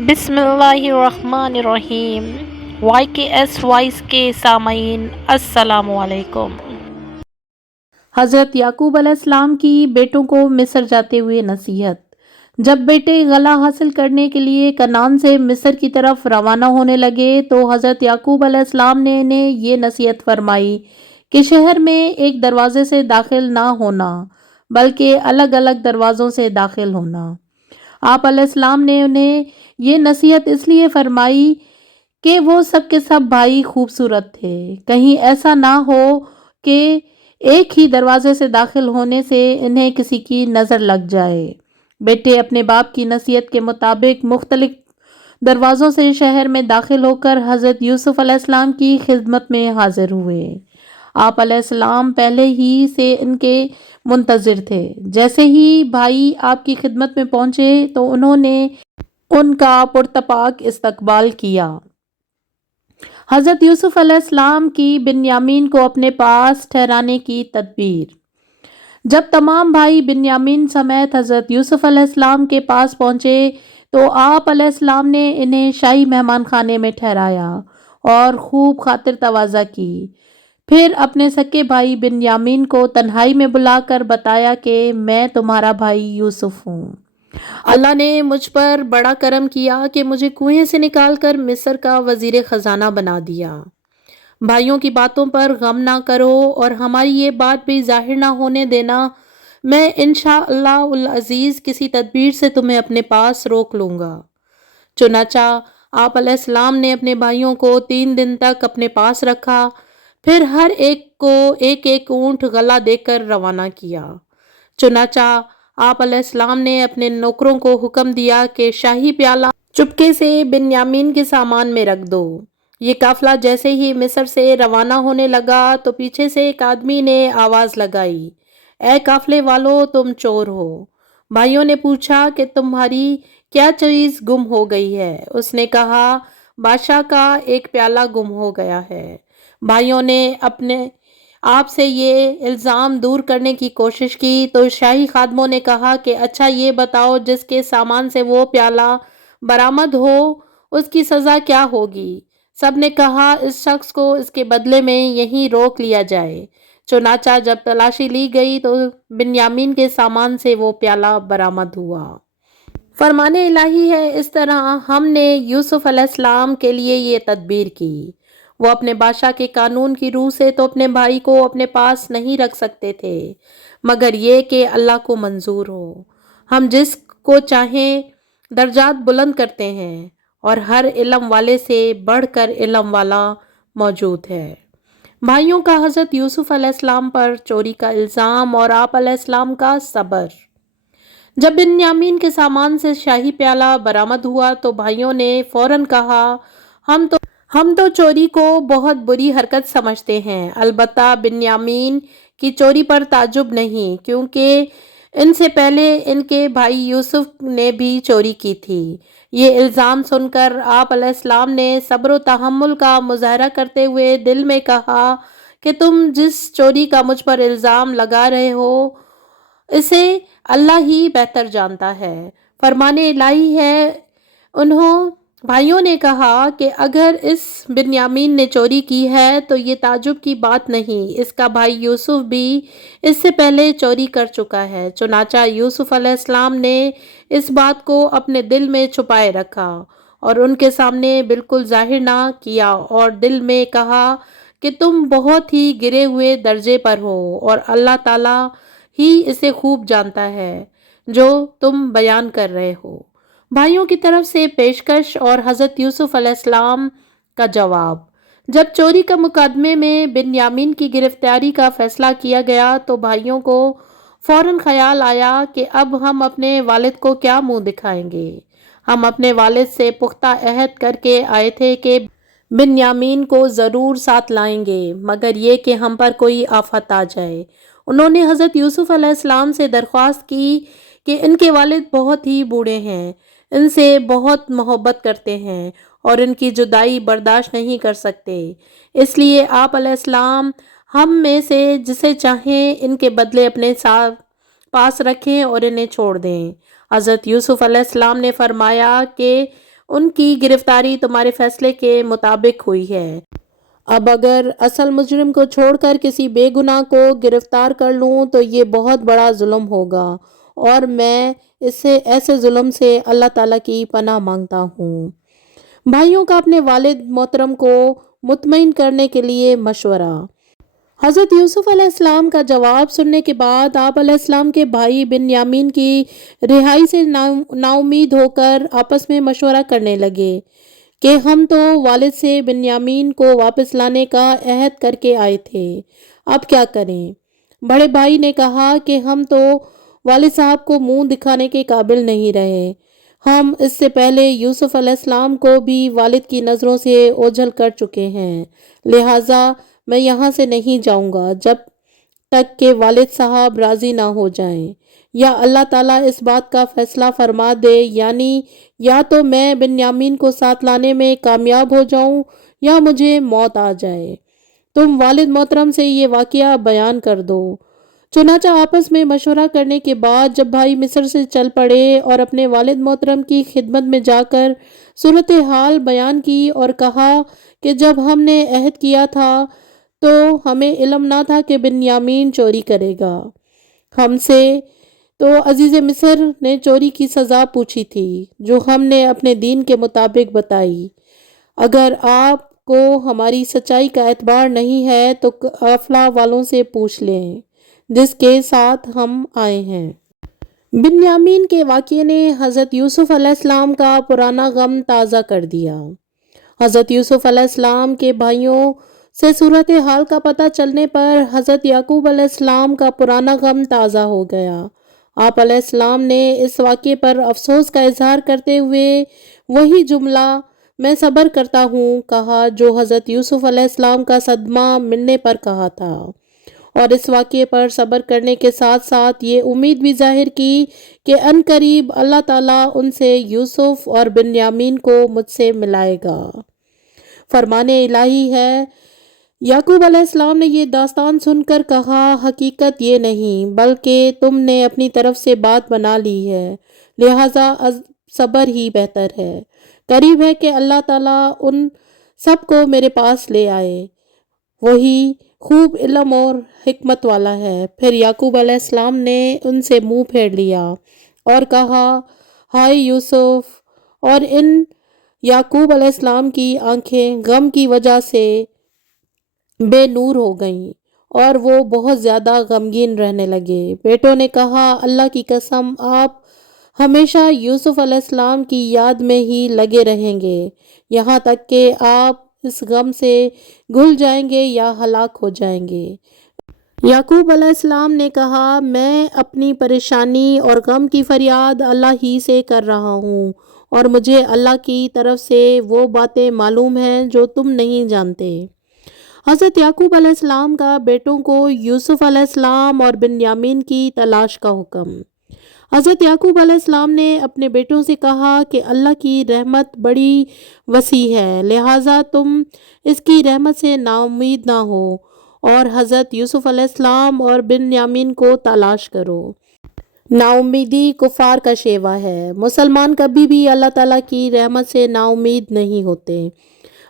بسم اللہ الرحمن الرحیم۔ وائی کے ایس وائس کے سامعین السلام علیکم۔ حضرت یعقوب علیہ السلام کی بیٹوں کو مصر جاتے ہوئے نصیحت۔ جب بیٹے غلہ حاصل کرنے کے لیے کنعان سے مصر کی طرف روانہ ہونے لگے تو حضرت یعقوب علیہ السلام نے انہیں یہ نصیحت فرمائی کہ شہر میں ایک دروازے سے داخل نہ ہونا بلکہ الگ الگ دروازوں سے داخل ہونا۔ آپ علیہ السلام نے انہیں یہ نصیحت اس لیے فرمائی کہ وہ سب کے سب بھائی خوبصورت تھے، کہیں ایسا نہ ہو کہ ایک ہی دروازے سے داخل ہونے سے انہیں کسی کی نظر لگ جائے۔ بیٹے اپنے باپ کی نصیحت کے مطابق مختلف دروازوں سے شہر میں داخل ہو کر حضرت یوسف علیہ السلام کی خدمت میں حاضر ہوئے۔ آپ علیہ السلام پہلے ہی سے ان کے منتظر تھے۔ جیسے ہی بھائی آپ کی خدمت میں پہنچے تو انہوں نے ان کا پرتپاک استقبال کیا۔ حضرت یوسف علیہ السلام کی بنیامین کو اپنے پاس ٹھہرانے کی تدبیر۔ جب تمام بھائی بنیامین سمیت حضرت یوسف علیہ السلام کے پاس پہنچے تو آپ علیہ السلام نے انہیں شاہی مہمان خانے میں ٹھہرایا اور خوب خاطر تواضع کی۔ پھر اپنے سکے بھائی بنیامین کو تنہائی میں بلا کر بتایا کہ میں تمہارا بھائی یوسف ہوں۔ اللہ نے مجھ پر بڑا کرم کیا کہ مجھے کنویں سے نکال کر مصر کا وزیر خزانہ بنا دیا۔ بھائیوں کی باتوں پر غم نہ کرو اور ہماری یہ بات بھی ظاہر نہ ہونے دینا۔ میں انشاءاللہ العزیز کسی تدبیر سے تمہیں اپنے پاس روک لوں گا۔ چنانچہ آپ علیہ السلام نے اپنے بھائیوں کو 3 دن تک اپنے پاس رکھا، پھر ہر ایک کو ایک ایک اونٹ غلہ دے کر روانہ کیا۔ چنانچہ آپ علیہ السلام نے اپنے نوکروں کو حکم دیا کہ شاہی پیالہ چپکے سے بنیامین کے سامان میں رکھ دو۔ یہ قافلہ جیسے ہی مصر سے روانہ ہونے لگا تو پیچھے سے ایک آدمی نے آواز لگائی، اے قافلے والو، تم چور ہو۔ بھائیوں نے پوچھا کہ تمہاری کیا چیز گم ہو گئی ہے؟ اس نے کہا، بادشاہ کا ایک پیالہ گم ہو گیا ہے۔ بھائیوں نے اپنے آپ سے یہ الزام دور کرنے کی کوشش کی تو شاہی خادموں نے کہا کہ اچھا یہ بتاؤ، جس کے سامان سے وہ پیالہ برآمد ہو اس کی سزا کیا ہوگی؟ سب نے کہا، اس شخص کو اس کے بدلے میں یہیں روک لیا جائے۔ چنانچہ جب تلاشی لی گئی تو بنیامین کے سامان سے وہ پیالہ برآمد ہوا۔ فرمان الہی ہے، اس طرح ہم نے یوسف علیہ السلام کے لیے یہ تدبیر کی۔ وہ اپنے بادشاہ کے قانون کی روح سے تو اپنے بھائی کو اپنے پاس نہیں رکھ سکتے تھے مگر یہ کہ اللہ کو منظور ہو۔ ہم جس کو چاہیں درجات بلند کرتے ہیں اور ہر علم والے سے بڑھ کر علم والا موجود ہے۔ بھائیوں کا حضرت یوسف علیہ السلام پر چوری کا الزام اور آپ علیہ السلام کا صبر۔ جب بنیامین کے سامان سے شاہی پیالہ برآمد ہوا تو بھائیوں نے فوراً کہا، ہم تو چوری کو بہت بری حرکت سمجھتے ہیں، البتہ بنیامین کی چوری پر تعجب نہیں، کیونکہ ان سے پہلے ان کے بھائی یوسف نے بھی چوری کی تھی۔ یہ الزام سن کر آپ علیہ السلام نے صبر و تحمل کا مظاہرہ کرتے ہوئے دل میں کہا کہ تم جس چوری کا مجھ پر الزام لگا رہے ہو اسے اللہ ہی بہتر جانتا ہے۔ فرمان الہی ہے۔ بھائیوں نے کہا کہ اگر اس بنیامین نے چوری کی ہے تو یہ تعجب کی بات نہیں، اس کا بھائی یوسف بھی اس سے پہلے چوری کر چکا ہے۔ چنانچہ یوسف علیہ السلام نے اس بات کو اپنے دل میں چھپائے رکھا اور ان کے سامنے بالکل ظاہر نہ کیا اور دل میں کہا کہ تم بہت ہی گرے ہوئے درجے پر ہو اور اللہ تعالیٰ ہی اسے خوب جانتا ہے جو تم بیان کر رہے ہو۔ بھائیوں کی طرف سے پیشکش اور حضرت یوسف علیہ السلام کا جواب۔ جب چوری کا مقدمے میں بنیامین کی گرفتاری کا فیصلہ کیا گیا تو بھائیوں کو فوراً خیال آیا کہ اب ہم اپنے والد کو کیا منہ دکھائیں گے۔ ہم اپنے والد سے پختہ عہد کر کے آئے تھے کہ بنیامین کو ضرور ساتھ لائیں گے مگر یہ کہ ہم پر کوئی آفت آ جائے۔ انہوں نے حضرت یوسف علیہ السلام سے درخواست کی کہ ان کے والد بہت ہی بوڑھے ہیں، ان سے بہت محبت کرتے ہیں اور ان کی جدائی برداشت نہیں کر سکتے، اس لیے آپ علیہ السلام ہم میں سے جسے چاہیں ان کے بدلے اپنے پاس رکھیں اور انہیں چھوڑ دیں۔ حضرت یوسف علیہ السلام نے فرمایا کہ ان کی گرفتاری تمہارے فیصلے کے مطابق ہوئی ہے۔ اب اگر اصل مجرم کو چھوڑ کر کسی بے گناہ کو گرفتار کر لوں تو یہ بہت بڑا ظلم ہوگا، اور میں ایسے ظلم سے اللہ تعالیٰ کی پناہ مانگتا ہوں۔ بھائیوں کا اپنے والد محترم کو مطمئن کرنے کے لیے مشورہ۔ حضرت یوسف علیہ السلام کا جواب سننے کے بعد آپ علیہ السلام کے بھائی بنیامین کی رہائی سے نا امید ہو کر آپس میں مشورہ کرنے لگے کہ ہم تو والد سے بنیامین کو واپس لانے کا عہد کر کے آئے تھے، اب کیا کریں؟ بڑے بھائی نے کہا کہ ہم تو والد صاحب کو منہ دکھانے کے قابل نہیں رہے، ہم اس سے پہلے یوسف علیہ السلام کو بھی والد کی نظروں سے اوجھل کر چکے ہیں، لہٰذا میں یہاں سے نہیں جاؤں گا جب تک کہ والد صاحب راضی نہ ہو جائیں، یا اللہ تعالیٰ اس بات کا فیصلہ فرما دے، یعنی یا تو میں بنیامین کو ساتھ لانے میں کامیاب ہو جاؤں یا مجھے موت آ جائے۔ تم والد محترم سے یہ واقعہ بیان کر دو۔ چنانچہ آپس میں مشورہ کرنے کے بعد جب بھائی مصر سے چل پڑے اور اپنے والد محترم کی خدمت میں جا کر صورتحال بیان کی اور کہا کہ جب ہم نے عہد کیا تھا تو ہمیں علم نہ تھا کہ بنیامین چوری کرے گا ہم سے، تو عزیز مصر نے چوری کی سزا پوچھی تھی جو ہم نے اپنے دین کے مطابق بتائی۔ اگر آپ کو ہماری سچائی کا اعتبار نہیں ہے تو قافلہ والوں سے پوچھ لیں جس کے ساتھ ہم آئے ہیں۔ بنیامین کے واقعے نے حضرت یوسف علیہ السلام کا پرانا غم تازہ کر دیا۔ حضرت یوسف علیہ السلام کے بھائیوں سے صورتحال کا پتہ چلنے پر حضرت یعقوب علیہ السلام کا پرانا غم تازہ ہو گیا۔ آپ علیہ السلام نے اس واقعے پر افسوس کا اظہار کرتے ہوئے وہی جملہ میں صبر کرتا ہوں کہا جو حضرت یوسف علیہ السلام کا صدمہ ملنے پر کہا تھا، اور اس واقعے پر صبر کرنے کے ساتھ ساتھ یہ امید بھی ظاہر کی کہ ان قریب اللہ تعالیٰ ان سے یوسف اور بنیامین کو مجھ سے ملائے گا۔ فرمان الہی ہے۔ یعقوب علیہ السلام نے یہ داستان سن کر کہا، حقیقت یہ نہیں بلکہ تم نے اپنی طرف سے بات بنا لی ہے، لہٰذا صبر ہی بہتر ہے۔ قریب ہے کہ اللہ تعالیٰ ان سب کو میرے پاس لے آئے، وہی خوب علم اور حکمت والا ہے۔ پھر یعقوب علیہ السلام نے ان سے منہ پھیر لیا اور کہا، ہائے یوسف! اور ان یعقوب علیہ السلام کی آنکھیں غم کی وجہ سے بے نور ہو گئیں اور وہ بہت زیادہ غمگین رہنے لگے۔ بیٹوں نے کہا، اللہ کی قسم آپ ہمیشہ یوسف علیہ السلام کی یاد میں ہی لگے رہیں گے یہاں تک کہ آپ اس غم سے گھل جائیں گے یا ہلاک ہو جائیں گے۔ یعقوب علیہ السلام نے کہا، میں اپنی پریشانی اور غم کی فریاد اللہ ہی سے کر رہا ہوں، اور مجھے اللہ کی طرف سے وہ باتیں معلوم ہیں جو تم نہیں جانتے۔ حضرت یعقوب علیہ السلام کا بیٹوں کو یوسف علیہ السلام اور بنیامین کی تلاش کا حکم۔ حضرت یعقوب علیہ السلام نے اپنے بیٹوں سے کہا کہ اللہ کی رحمت بڑی وسیع ہے، لہٰذا تم اس کی رحمت سے نا امید نہ ہو اور حضرت یوسف علیہ السلام اور بنیامین کو تلاش کرو۔ نا امیدی کفار کا شیوا ہے، مسلمان کبھی بھی اللہ تعالیٰ کی رحمت سے نا امید نہیں ہوتے۔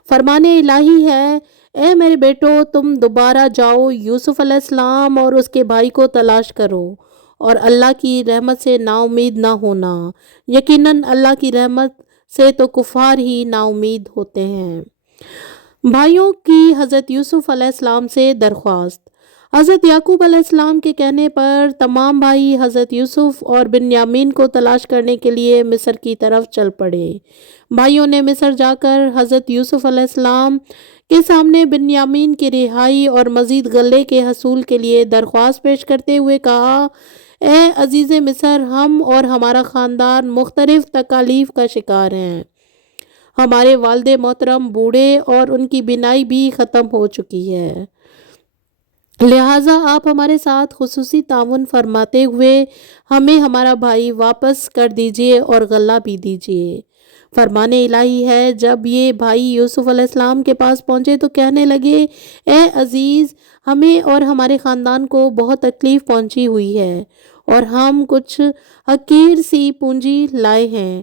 فرمان الہی ہے، اے میرے بیٹو، تم دوبارہ جاؤ، یوسف علیہ السلام اور اس کے بھائی کو تلاش کرو اور اللہ کی رحمت سے نا امید نہ ہونا، یقیناً اللہ کی رحمت سے تو کفار ہی نا امید ہوتے ہیں۔ بھائیوں کی حضرت یوسف علیہ السلام سے درخواست۔ حضرت یعقوب علیہ السلام کے کہنے پر تمام بھائی حضرت یوسف اور بنیامین کو تلاش کرنے کے لیے مصر کی طرف چل پڑے۔ بھائیوں نے مصر جا کر حضرت یوسف علیہ السلام کے سامنے بنیامین کی رہائی اور مزید غلے کے حصول کے لیے درخواست پیش کرتے ہوئے کہا، اے عزیز مصر، ہم اور ہمارا خاندان مختلف تکالیف کا شکار ہیں۔ ہمارے والد محترم بوڑھے اور ان کی بینائی بھی ختم ہو چکی ہے، لہٰذا آپ ہمارے ساتھ خصوصی تعاون فرماتے ہوئے ہمیں ہمارا بھائی واپس کر دیجیے اور غلہ بھی دیجیے۔ فرمان الہی ہے، جب یہ بھائی یوسف علیہ السلام کے پاس پہنچے تو کہنے لگے، اے عزیز، ہمیں اور ہمارے خاندان کو بہت تکلیف پہنچی ہوئی ہے اور ہم کچھ حقیر سی پونجی لائے ہیں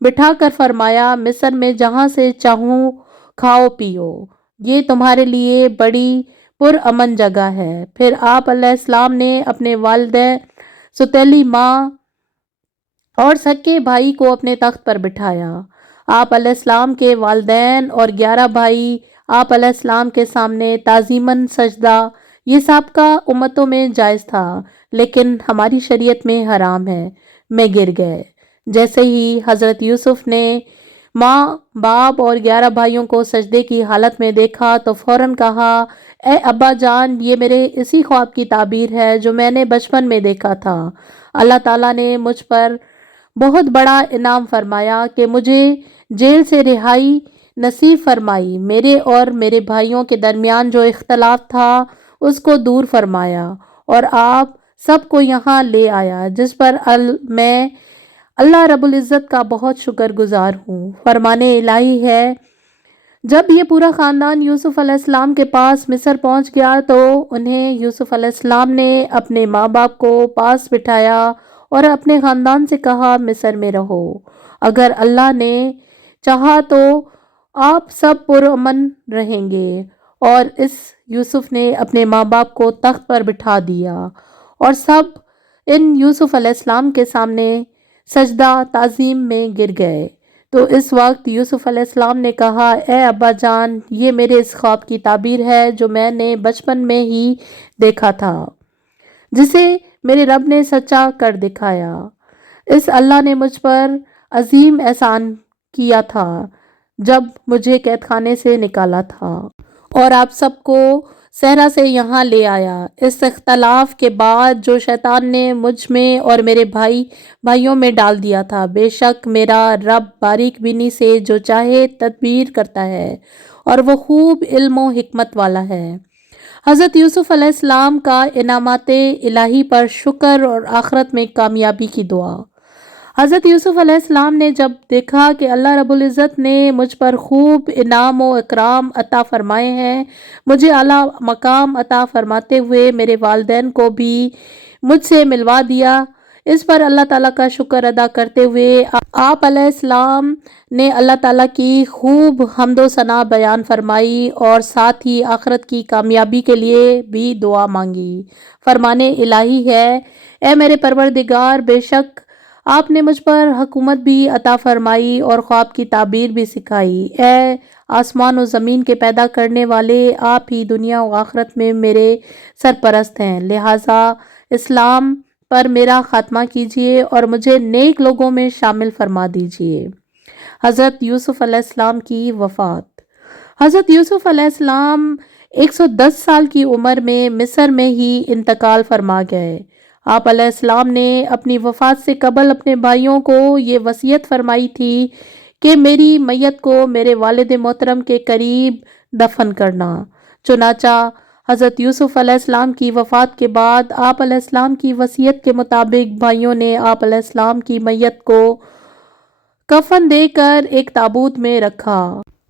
بٹھا کر فرمایا مصر میں جہاں سے چاہوں کھاؤ پیو، یہ تمہارے لیے بڑی پرامن جگہ ہے۔ پھر آپ علیہ السلام نے اپنے والدین، ستیلی ماں اور سکے بھائی کو اپنے تخت پر بٹھایا۔ آپ علیہ السلام کے والدین اور 11 بھائی آپ علیہ السلام کے سامنے تعظیماً سجدہ، یہ سابقہ امتوں میں جائز تھا لیکن ہماری شریعت میں حرام ہے، میں گر گئے۔ جیسے ہی حضرت یوسف نے ماں، باپ اور 11 بھائیوں کو سجدے کی حالت میں دیکھا تو فوراً کہا، اے ابا جان، یہ میرے اسی خواب کی تعبیر ہے جو میں نے بچپن میں دیکھا تھا۔ اللہ تعالیٰ نے مجھ پر بہت بڑا انعام فرمایا کہ مجھے جیل سے رہائی نصیب فرمائی، میرے اور میرے بھائیوں کے درمیان جو اختلاف تھا اس کو دور فرمایا اور آپ سب کو یہاں لے آیا، جس پر میں اللہ رب العزت کا بہت شکر گزار ہوں۔ فرمان الہی ہے، جب یہ پورا خاندان یوسف علیہ السلام کے پاس مصر پہنچ گیا تو انہیں یوسف علیہ السلام نے اپنے ماں باپ کو پاس بٹھایا اور اپنے خاندان سے کہا مصر میں رہو، اگر اللہ نے چاہا تو آپ سب پرامن رہیں گے۔ اور اس یوسف نے اپنے ماں باپ کو تخت پر بٹھا دیا اور سب ان یوسف علیہ السلام کے سامنے سجدہ تعظیم میں گر گئے۔ تو اس وقت یوسف علیہ السلام نے کہا، اے ابا جان، یہ میرے اس خواب کی تعبیر ہے جو میں نے بچپن میں ہی دیکھا تھا، جسے میرے رب نے سچا کر دکھایا۔ اس اللہ نے مجھ پر عظیم احسان کیا تھا جب مجھے قید خانے سے نکالا تھا اور آپ سب کو صحرا سے یہاں لے آیا۔ اس اختلاف کے بعد جو شیطان نے مجھ میں اور میرے بھائیوں میں ڈال دیا تھا، بے شک میرا رب باریک بینی سے جو چاہے تدبیر کرتا ہے اور وہ خوب علم و حکمت والا ہے۔ حضرت یوسف علیہ السلام کا انعامات الہی پر شکر اور آخرت میں کامیابی کی دعا۔ حضرت یوسف علیہ السلام نے جب دیکھا کہ اللہ رب العزت نے مجھ پر خوب انعام و اکرام عطا فرمائے ہیں، مجھے اعلیٰ مقام عطا فرماتے ہوئے میرے والدین کو بھی مجھ سے ملوا دیا، اس پر اللہ تعالیٰ کا شکر ادا کرتے ہوئے آپ علیہ السلام نے اللہ تعالیٰ کی خوب حمد و ثنا بیان فرمائی اور ساتھ ہی آخرت کی کامیابی کے لیے بھی دعا مانگی۔ فرمان الہی ہے، اے میرے پروردگار، بے شک آپ نے مجھ پر حکومت بھی عطا فرمائی اور خواب کی تعبیر بھی سکھائی۔ اے آسمان و زمین کے پیدا کرنے والے، آپ ہی دنیا و آخرت میں میرے سرپرست ہیں، لہٰذا اسلام پر میرا خاتمہ کیجیے اور مجھے نیک لوگوں میں شامل فرما دیجیے۔ حضرت یوسف علیہ السلام کی وفات۔ حضرت یوسف علیہ السلام 110 سال کی عمر میں مصر میں ہی انتقال فرما گئے۔ آپ علیہ السلام نے اپنی وفات سے قبل اپنے بھائیوں کو یہ وصیت فرمائی تھی کہ میری میت کو میرے والد محترم کے قریب دفن کرنا۔ چنانچہ حضرت یوسف علیہ السلام کی وفات کے بعد آپ علیہ السلام کی وصیت کے مطابق بھائیوں نے آپ علیہ السلام کی میت کو کفن دے کر ایک تابوت میں رکھا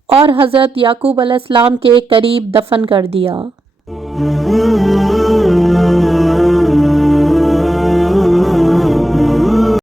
اور حضرت یعقوب علیہ السلام کے قریب دفن کر دیا۔